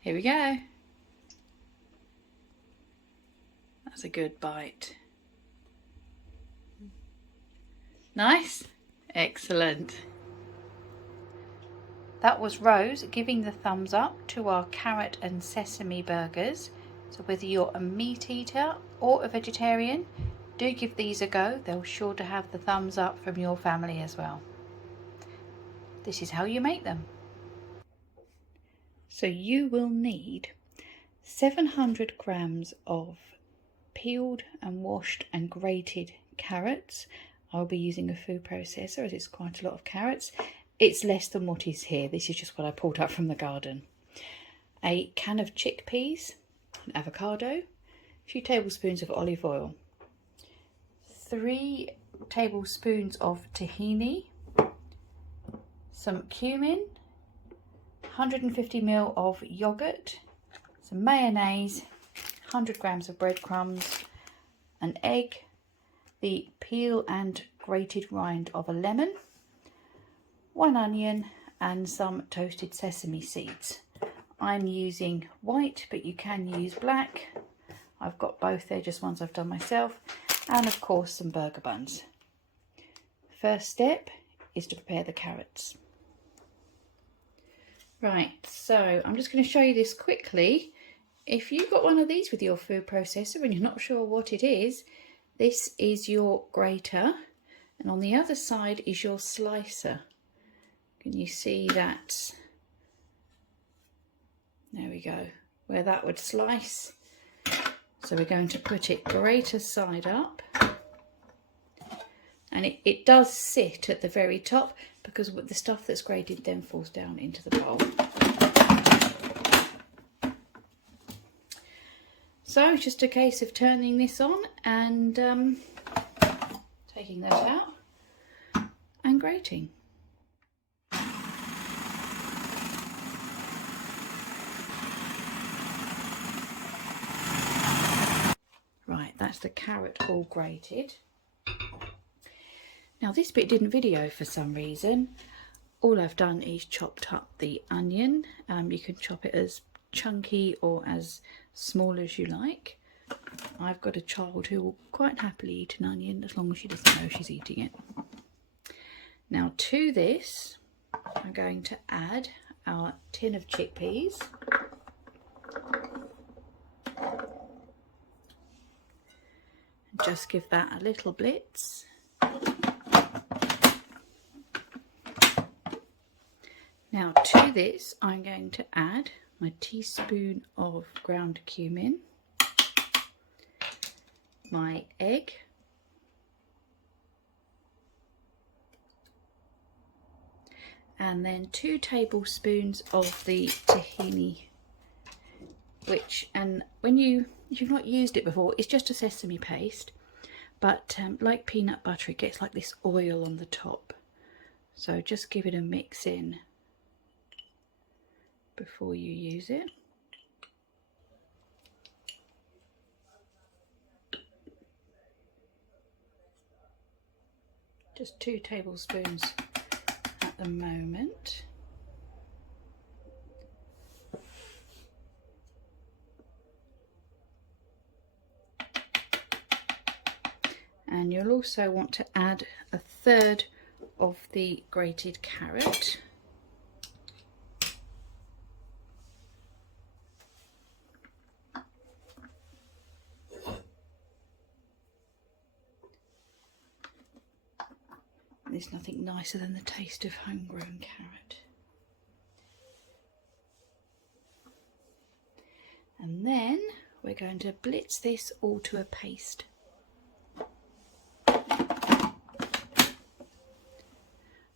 Here we go. That's a good bite. Nice? Excellent. That was Rose giving the thumbs up to our carrot and sesame burgers. So whether you're a meat eater or a vegetarian, do give these a go. They're sure to have the thumbs up from your family as well. This is how you make them. So you will need 700 grams of peeled and washed and grated carrots. I'll be using a food processor as it's quite a lot of carrots. It's less than what is here. This is just what I pulled up from the garden. A can of chickpeas, an avocado, a few tablespoons of olive oil, 3 tablespoons of tahini, some cumin, 150 ml of yogurt, some mayonnaise, 100 grams of breadcrumbs, an egg, the peel and grated rind of a lemon, 1 onion and some toasted sesame seeds. I'm using white, but you can use black. I've got both, they're just ones I've done myself, and of course some burger buns. First step is to prepare the carrots. Right, so I'm just going to show you this quickly. If you've got one of these with your food processor and you're not sure what it is, this is your grater, and on the other side is your slicer. Can you see that? There we go, where that would slice. So we're going to put it grater side up, and it does sit at the very top because the stuff that's grated then falls down into the bowl. So it's just a case of turning this on and taking that out and grating. Right, that's the carrot all grated. Now this bit didn't video for some reason. All I've done is chopped up the onion. You can chop it as chunky or as small as you like. I've got a child who will quite happily eat an onion as long as she doesn't know she's eating it. Now to this I'm going to add our tin of chickpeas. And just give that a little blitz. Now to this I'm going to add my teaspoon of ground cumin, my egg, and then 2 tablespoons of the tahini, which, and if you've not used it before, it's just a sesame paste, but like peanut butter, it gets like this oil on the top. So just give it a mix in before you use it. Just 2 tablespoons at the moment. And you'll also want to add 1/3 of the grated carrot. There's nothing nicer than the taste of homegrown carrot. And then we're going to blitz this all to a paste.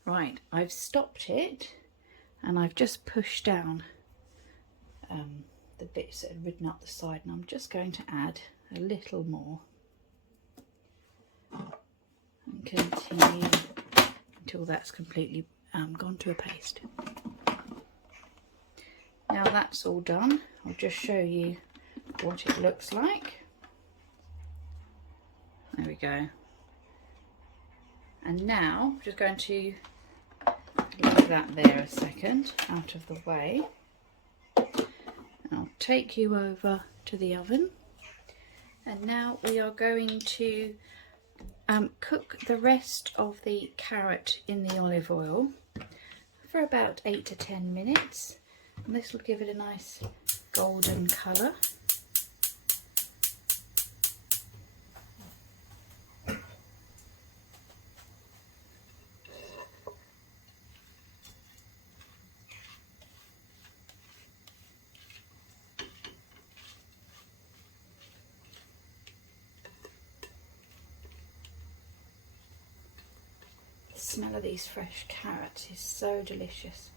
Right, I've stopped it and I've just pushed down the bits that had ridden up the side, and I'm just going to add a little more and continue until that's completely gone to a paste. Now that's all done, I'll just show you what it looks like. There we go. And now I'm just going to leave that there a second out of the way. take you over to the oven, and now we are going to cook the rest of the carrot in the olive oil for about 8 to 10 minutes, and this will give it a nice golden colour. The smell of these fresh carrots is so delicious.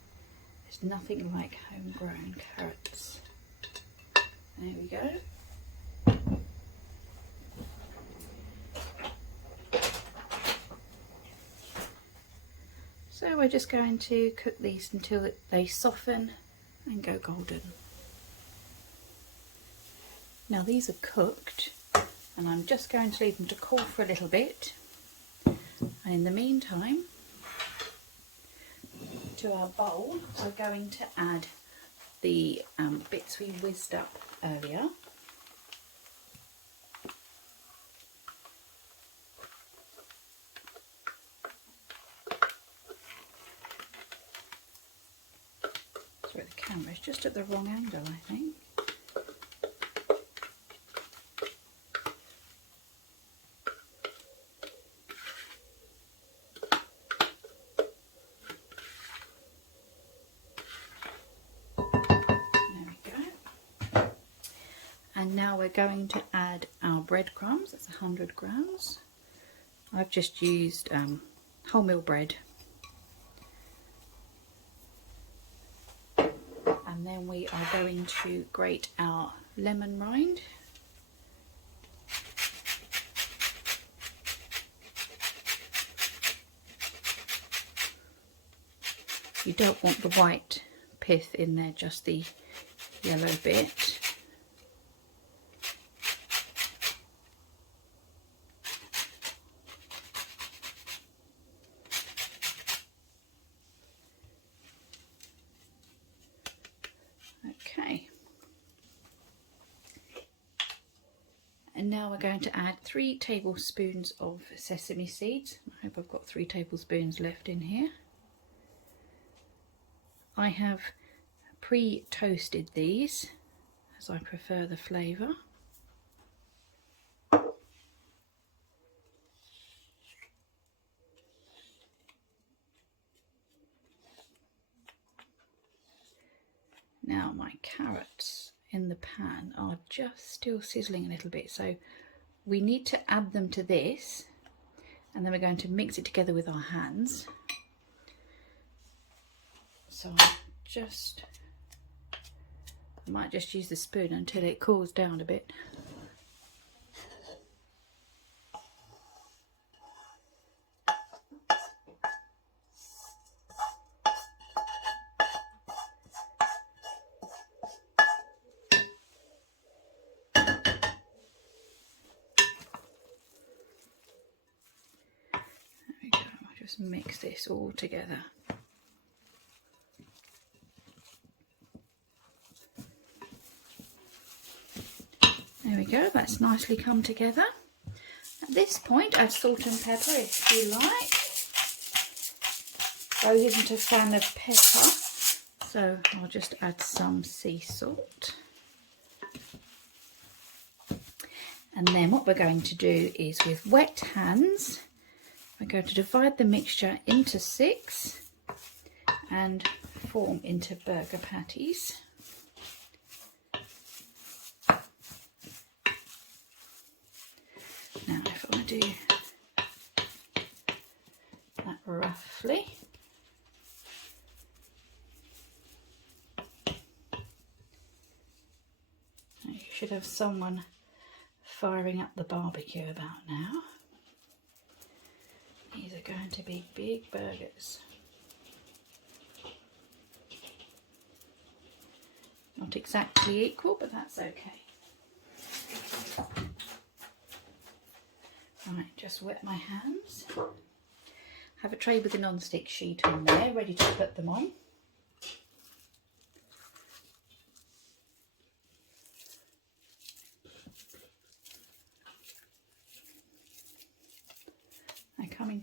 There's nothing like homegrown carrots. There we go. So we're just going to cook these until they soften and go golden. Now these are cooked, and I'm just going to leave them to cool for a little bit. And in the meantime, to our bowl, we're going to add the bits we whizzed up earlier. Sorry, the camera's just at the wrong angle, I think. And now we're going to add our breadcrumbs. That's 100 grams. I've just used wholemeal bread. And then we are going to grate our lemon rind. You don't want the white pith in there, just the yellow bit. Okay, and now we're going to add 3 tablespoons of sesame seeds. I hope I've got 3 tablespoons left in here. I have pre-toasted these as I prefer the flavour. Now my carrots in the pan are just still sizzling a little bit, so we need to add them to this, and then we're going to mix it together with our hands. So I might just use the spoon until it cools down a bit. Just mix this all together. There we go, that's nicely come together. At this point, add salt and pepper if you like. I isn't a fan of pepper, so I'll just add some sea salt. And then what we're going to do is, with wet hands, we're going to divide the mixture into 6 and form into burger patties. Now if I do that roughly, you should have someone firing up the barbecue about now. These are going to be big burgers. Not exactly equal, but that's okay. Right, just wet my hands. Have a tray with a non-stick sheet on there, ready to put them on.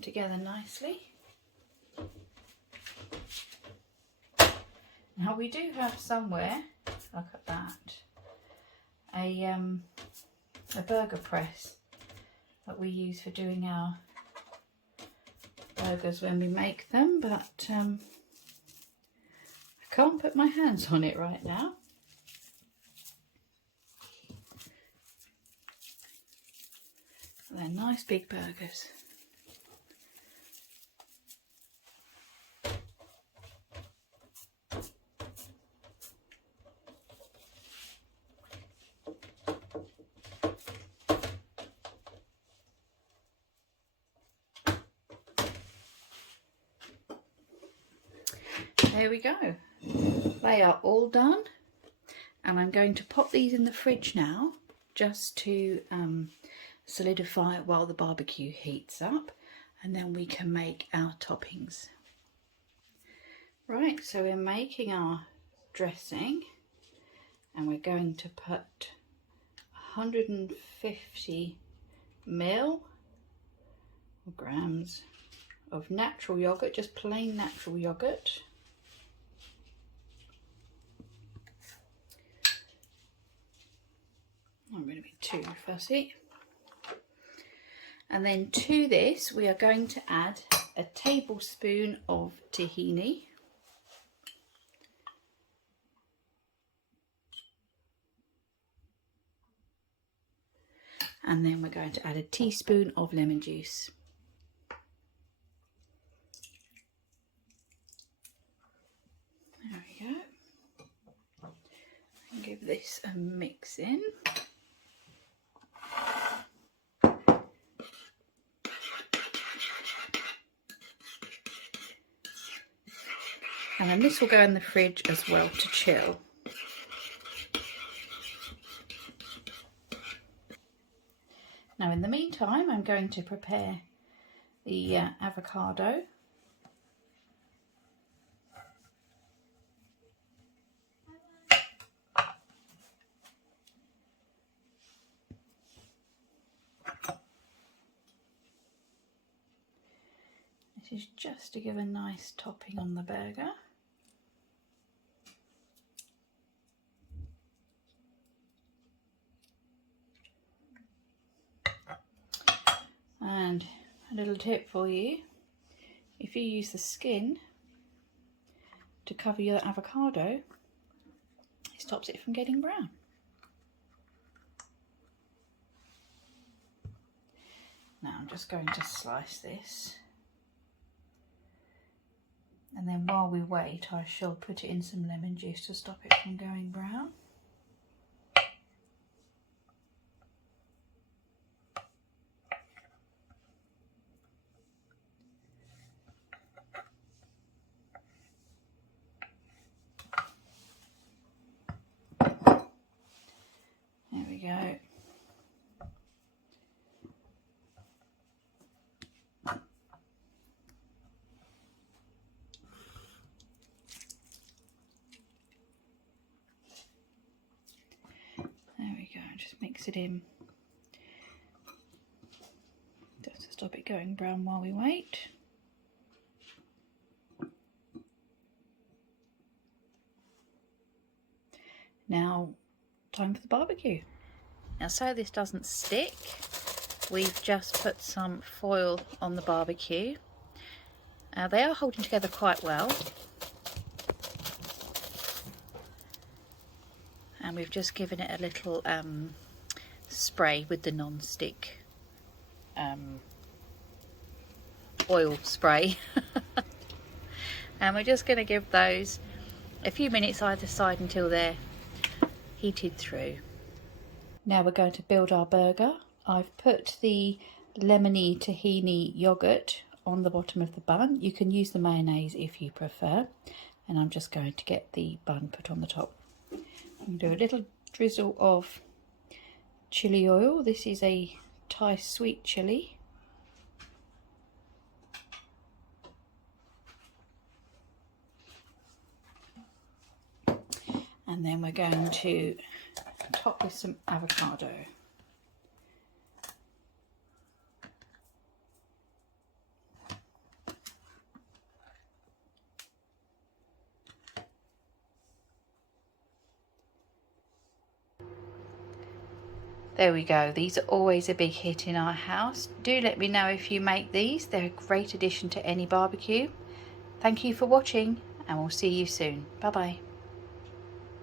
together nicely. Now we do have somewhere, look at that, a burger press that we use for doing our burgers when we make them, but I can't put my hands on it right now. They're nice big burgers. There we go. They are all done, and I'm going to pop these in the fridge now just to solidify it while the barbecue heats up, and then we can make our toppings. Right, so we're making our dressing, and we're going to put 150 grams of natural yogurt, just plain natural yogurt. I'm going to be too fussy. And then to this we are going to add a tablespoon of tahini. And then we're going to add a teaspoon of lemon juice. There we go. And give this a mix in. And then this will go in the fridge as well to chill. Now in the meantime, I'm going to prepare the avocado. This is just to give a nice topping on the burger. And a little tip for you, if you use the skin to cover your avocado, it stops it from getting brown. Now I'm just going to slice this, and then while we wait I shall put it in some lemon juice to stop it from going brown. There we go. There we go, just mix it in just to stop it going brown while we wait. Now, time for the barbecue. Now, so this doesn't stick, we've just put some foil on the barbecue. They are holding together quite well. And we've just given it a little spray with the non-stick oil spray. And we're just going to give those a few minutes either side until they're heated through. Now we're going to build our burger. I've put the lemony tahini yogurt on the bottom of the bun. You can use the mayonnaise if you prefer. And I'm just going to get the bun put on the top. I'm going to do a little drizzle of chili oil. This is a Thai sweet chili. And then we're going to top with some avocado. There we go. These are always a big hit in our house. Do let me know if you make these. They're a great addition to any barbecue. Thank you for watching, and we'll see you soon. Bye bye.